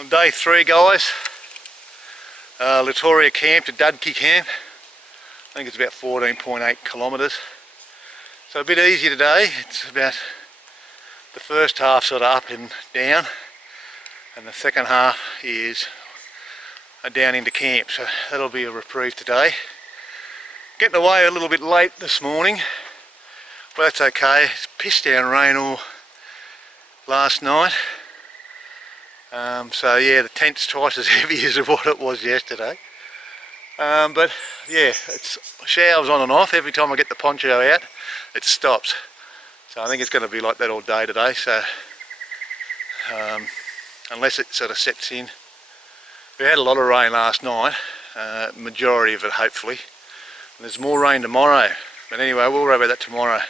On day 3, guys, Litoria Camp to Doudky Camp. I think it's about 14.8 kilometres. So a bit easier today. It's about the first half sort of up and down, and the second half is down into camp. So that'll be a reprieve today. Getting away a little bit late this morning, but that's okay. It's pissed down rain all last night. So yeah, the tent's twice as heavy as what it was yesterday. But yeah, it's showers on and off. Every time I get the poncho out, it stops. So I think it's going to be like that all day today. So unless it sort of sets in. We had a lot of rain last night, majority of it hopefully. And there's more rain tomorrow. But anyway, we'll worry about that tomorrow.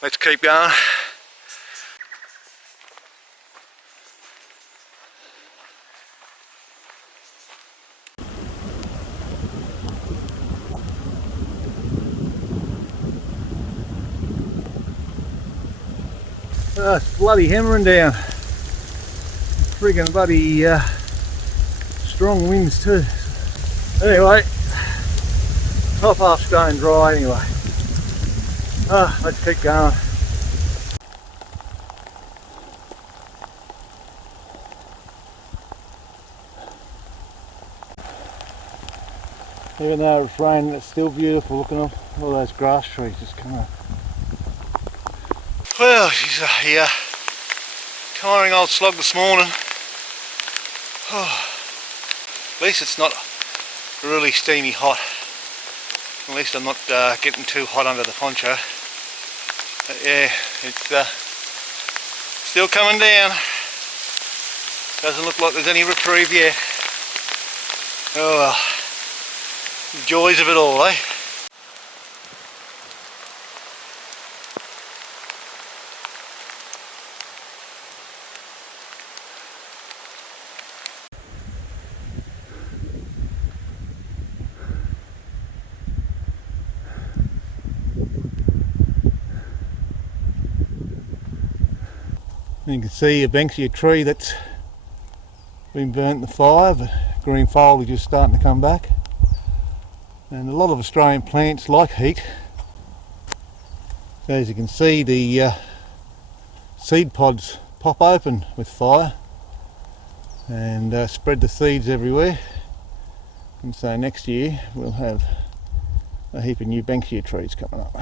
Let's keep going. Oh, it's bloody hammering down. Friggin' bloody strong winds too. Anyway, top half's going dry anyway. Let's keep going. Even though it's raining, it's still beautiful. Looking at all those grass trees just coming up. Well, she's a tiring old slog this morning. At least it's not really steamy hot. At least I'm not getting too hot under the poncho. But yeah, it's still coming down. Doesn't look like there's any reprieve yet. Oh well, the joys of it all, eh? You can see a Banksia tree that's been burnt in the fire. The green foliage is starting to come back. And a lot of Australian plants like heat. So as you can see, the seed pods pop open with fire and spread the seeds everywhere. And so next year we'll have a heap of new Banksia trees coming up.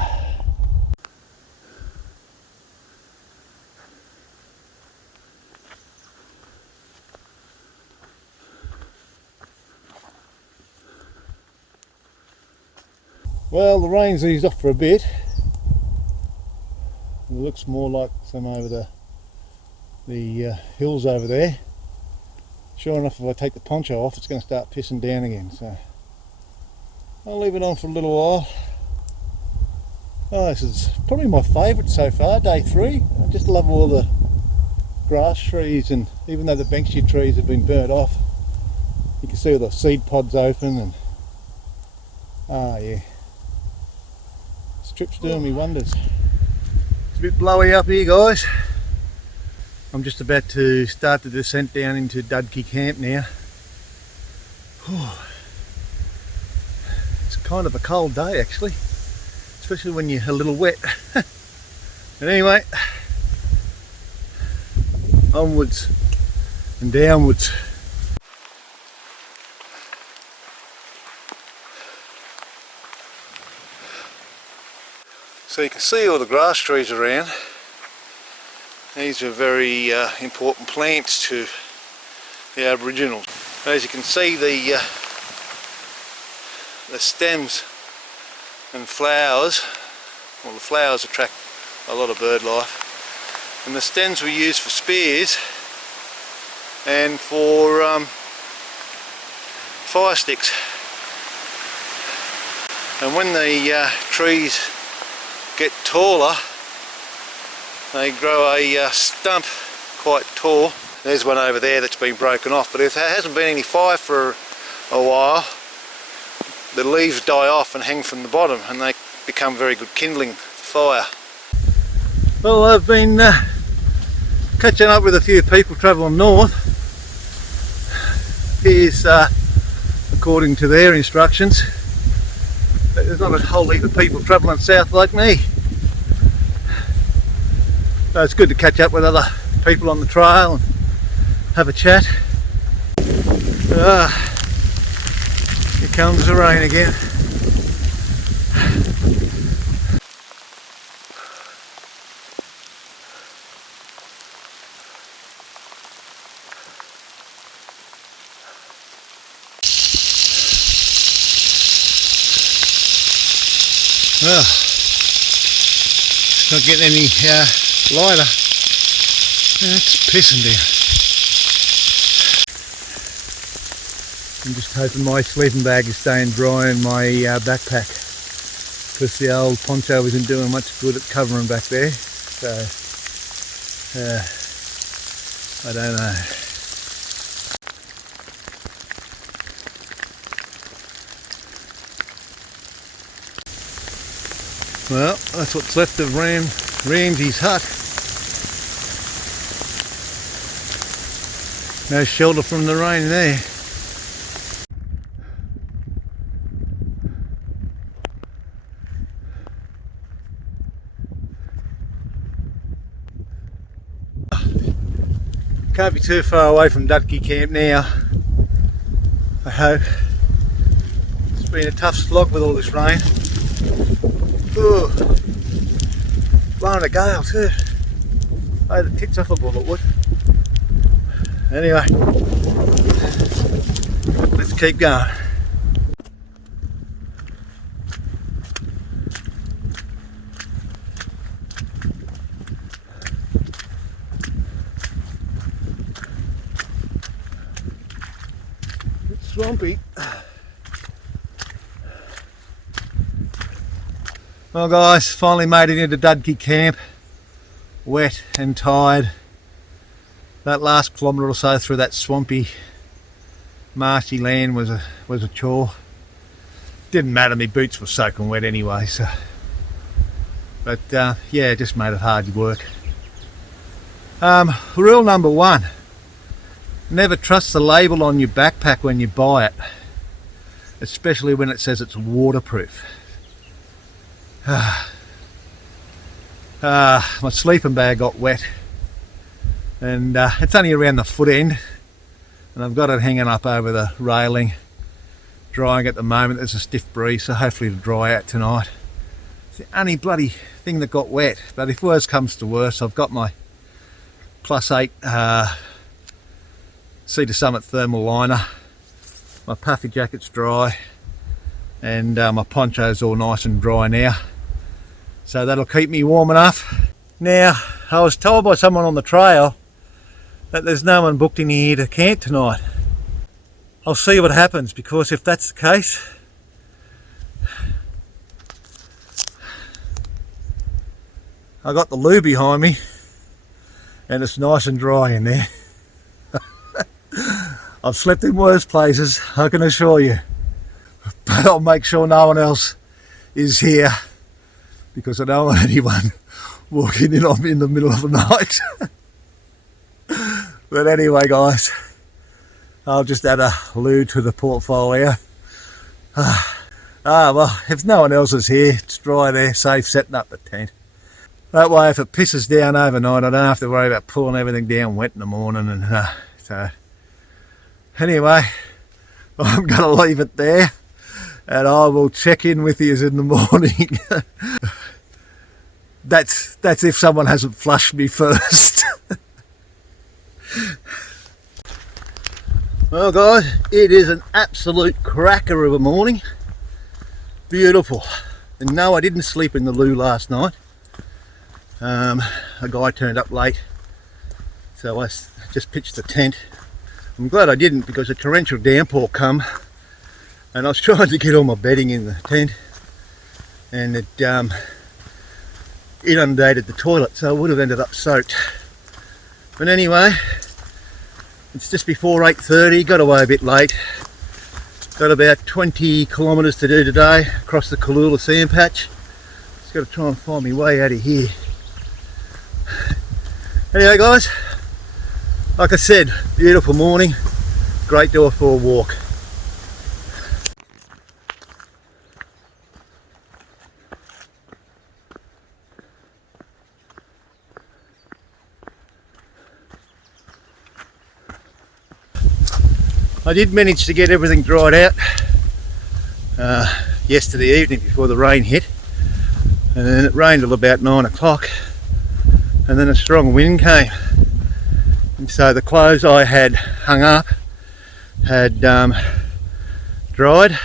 Well, the rain's eased off for a bit. It looks more like some over the hills over there. Sure enough, if I take the poncho off, it's going to start pissing down again. So I'll leave it on for a little while. Oh, this is probably my favourite so far, day 3. I just love all the grass trees, and even though the Banksia trees have been burnt off, you can see all the seed pods open, and yeah. Trip's doing me wonders. It's a bit blowy up here, guys. I'm just about to start the descent down into Doudky Camp now. It's kind of a cold day actually, especially when you're a little wet. But anyway, onwards and downwards. So you can see all the grass trees around. These are very important plants to the Aboriginals. As you can see, the stems and flowers, well, the flowers attract a lot of bird life, and the stems were used for spears and for fire sticks. And when the trees get taller, they grow a stump quite tall. There's one over there that's been broken off, but if there hasn't been any fire for a while, the leaves die off and hang from the bottom, and they become very good kindling for fire. Well, I've been catching up with a few people travelling north, is according to their instructions. But there's not a whole heap of people travelling south like me. So it's good to catch up with other people on the trail and have a chat. Here comes the rain again. Well, it's not getting any lighter. It's pissing down. I'm just hoping my sleeping bag is staying dry in my backpack, because the old poncho isn't doing much good at covering back there. So I don't know. Well, that's what's left of Ramsey's hut. No shelter from the rain there. Can't be too far away from Doudky Camp now, I hope. It's been a tough slog with all this rain. Ooh, blowing a gale too. I had the tits off a bullet wood. Anyway, let's keep going. It's swampy. Well guys, finally made it into Doudky Camp, wet and tired. That last kilometre or so through that swampy, marshy land was a chore. Didn't matter, my boots were soaking wet anyway, so. But yeah, it just made it hard work. Rule number 1, never trust the label on your backpack when you buy it, especially when it says it's waterproof. My sleeping bag got wet, and it's only around the foot end, and I've got it hanging up over the railing, drying at the moment. There's a stiff breeze, so hopefully it'll dry out tonight. It's the only bloody thing that got wet, but if worse comes to worse, I've got my +8 Cedar Summit thermal liner, my puffy jacket's dry, and my poncho's all nice and dry now, so that'll keep me warm enough. Now, I was told by someone on the trail that there's no one booked in here to camp tonight. I'll see what happens, because if that's the case, I got the loo behind me and it's nice and dry in there. I've slept in worse places, I can assure you. But I'll make sure no one else is here, because I don't want anyone walking in on me in the middle of the night. But anyway guys, I'll just add a loo to the portfolio. Well, if no one else is here, it's dry there, safe setting up the tent. That way if it pisses down overnight, I don't have to worry about pulling everything down wet in the morning. And so anyway, I'm going to leave it there, and I will check in with you in the morning. That's if someone hasn't flushed me first. Well guys, it is an absolute cracker of a morning. Beautiful. And no, I didn't sleep in the loo last night. A guy turned up late, so I just pitched the tent. I'm glad I didn't, because a torrential downpour come, and I was trying to get all my bedding in the tent, and it inundated the toilet, so I would have ended up soaked. But anyway, it's just before 8:30, got away a bit late. Got about 20 kilometres to do today across the Cooloola sand patch. Just got to try and find my way out of here. Anyway guys, like I said, beautiful morning, great door for a walk. I did manage to get everything dried out yesterday evening before the rain hit, and then it rained till about 9 o'clock, and then a strong wind came, and so the clothes I had hung up had dried.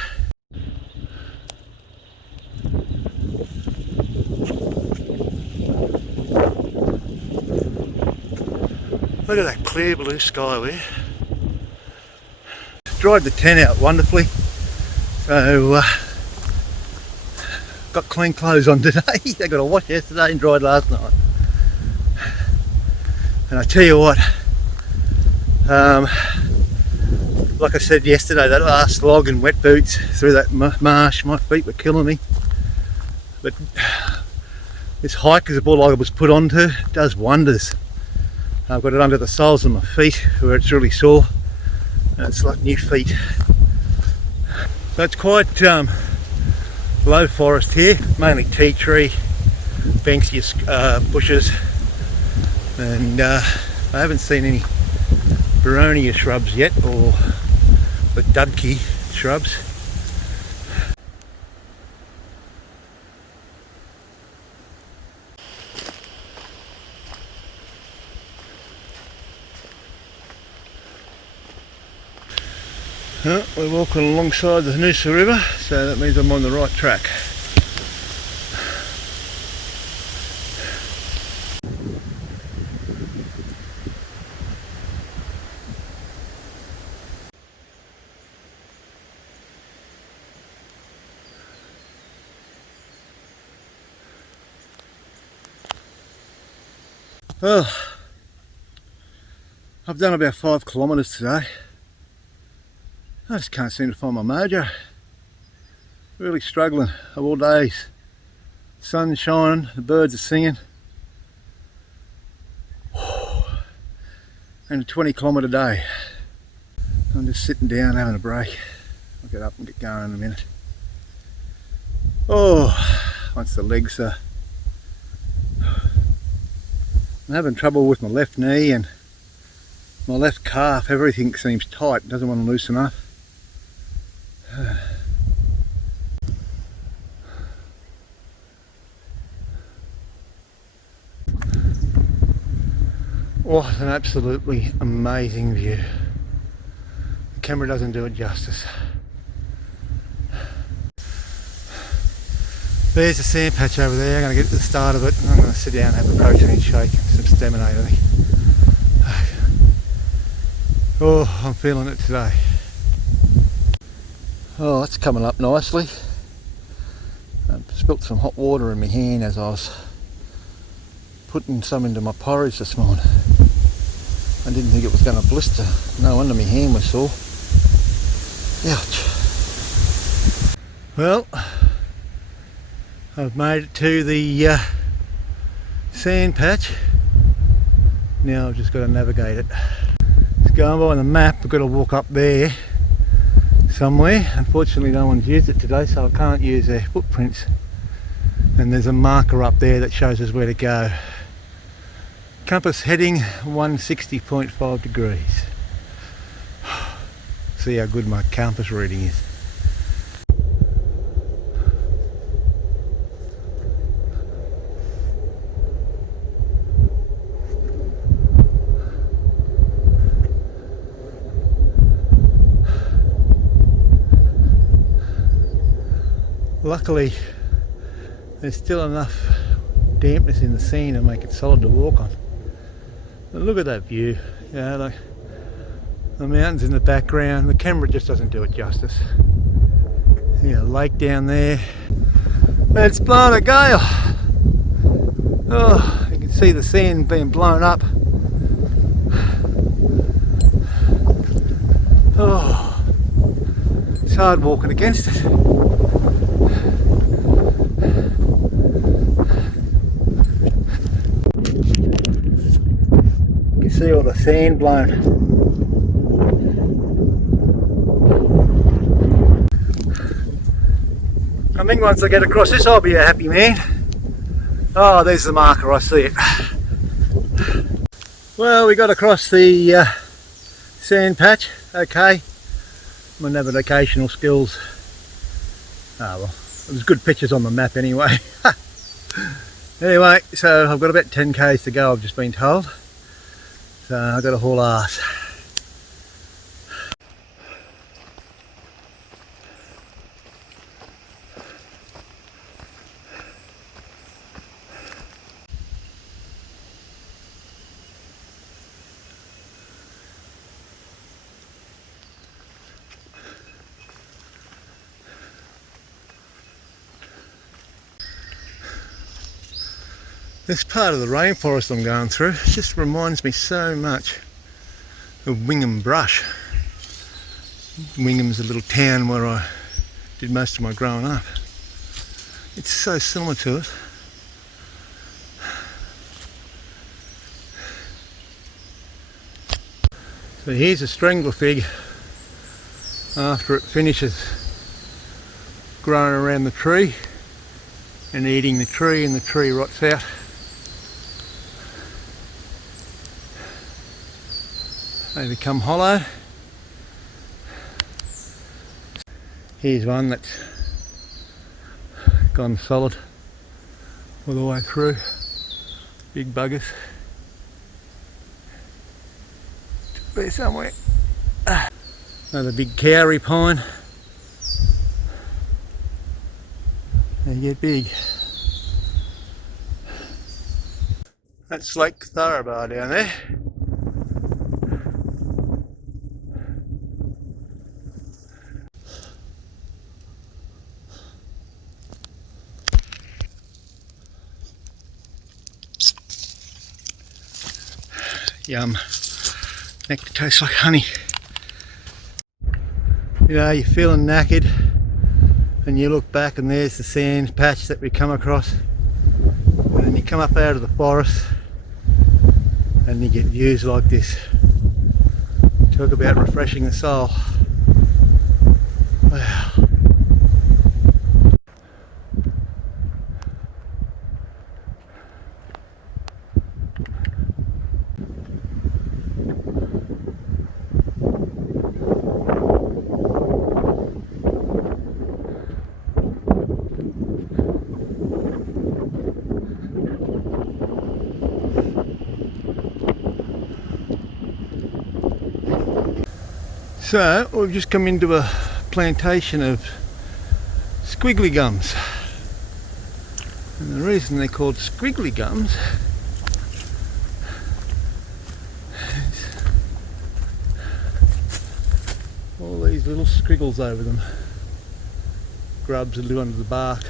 Look at that clear blue sky there. Dried the tent out wonderfully, so got clean clothes on today. They got a wash yesterday and dried last night. And I tell you what, like I said yesterday, that last log in wet boots through that marsh, my feet were killing me. But this hike, as all I was put onto, does wonders. I've got it under the soles of my feet where it's really sore. And it's like new feet. So it's quite low forest here, mainly tea tree, Banksia bushes, and I haven't seen any Brahminy shrubs yet, or the Doudky shrubs. We're walking alongside the Noosa River, so that means I'm on the right track. Well, I've done about 5 kilometres today. I just can't seem to find my mojo. Really struggling of all days. Sun's shining, the birds are singing. And a 20-kilometre day. I'm just sitting down having a break. I'll get up and get going in a minute. Oh, once the legs are... I'm having trouble with my left knee and my left calf. Everything seems tight, it doesn't want to loosen up. What an absolutely amazing view. The camera doesn't do it justice. There's a sand patch over there. I'm going to get to the start of it and I'm going to sit down and have a protein shake, some Staminator. Oh, I'm feeling it today. Oh, it's coming up nicely. I spilt some hot water in my hand as I was putting some into my porridge this morning. I didn't think it was going to blister. No wonder my hand was sore. Ouch. Well, I've made it to the sand patch. Now I've just got to navigate it. It's going by the map. I've got to walk up there somewhere. Unfortunately no one's used it today, so I can't use their footprints. And there's a marker up there that shows us where to go. Compass heading 160.5 degrees. See how good my compass reading is. Luckily, there's still enough dampness in the sand to make it solid to walk on. But look at that view, like the mountains in the background. The camera just doesn't do it justice. Yeah, lake down there. It's blowing a gale. Oh, you can see the sand being blown up. Oh, it's hard walking against it. You can see all the sand blown. I think once I get across this I'll be a happy man. Oh, there's the marker, I see it. Well, we got across the sand patch, okay. My navigational skills, oh well, it was good pictures on the map anyway. Anyway, so I've got about 10 k's to go, I've just been told. So I've got to haul ass. This part of the rainforest I'm going through just reminds me so much of Wingham Brush. Wingham's a little town where I did most of my growing up. It's so similar to it. So here's a strangler fig after it finishes growing around the tree and eating the tree, and the tree rots out. They become hollow. Here's one that's gone solid all the way through. Big buggers. There somewhere. Another big kauri pine. They get big. That's Lake Thoroughbar down there. Yum. Nectar tastes like honey. You know, you're feeling knackered and you look back and there's the sand patch that we come across, and then you come up out of the forest and you get views like this. Talk about refreshing the soul. Wow. So we've just come into a plantation of squiggly gums, and the reason they're called squiggly gums is all these little squiggles over them, grubs that live under the bark,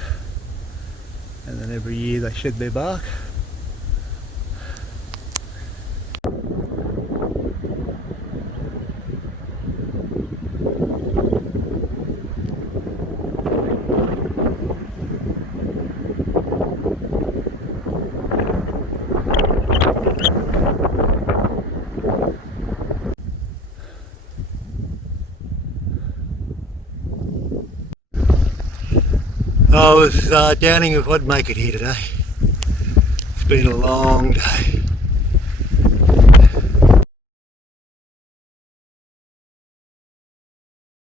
and then every year they shed their bark. I was doubting if I'd make it here today. It's been a long day.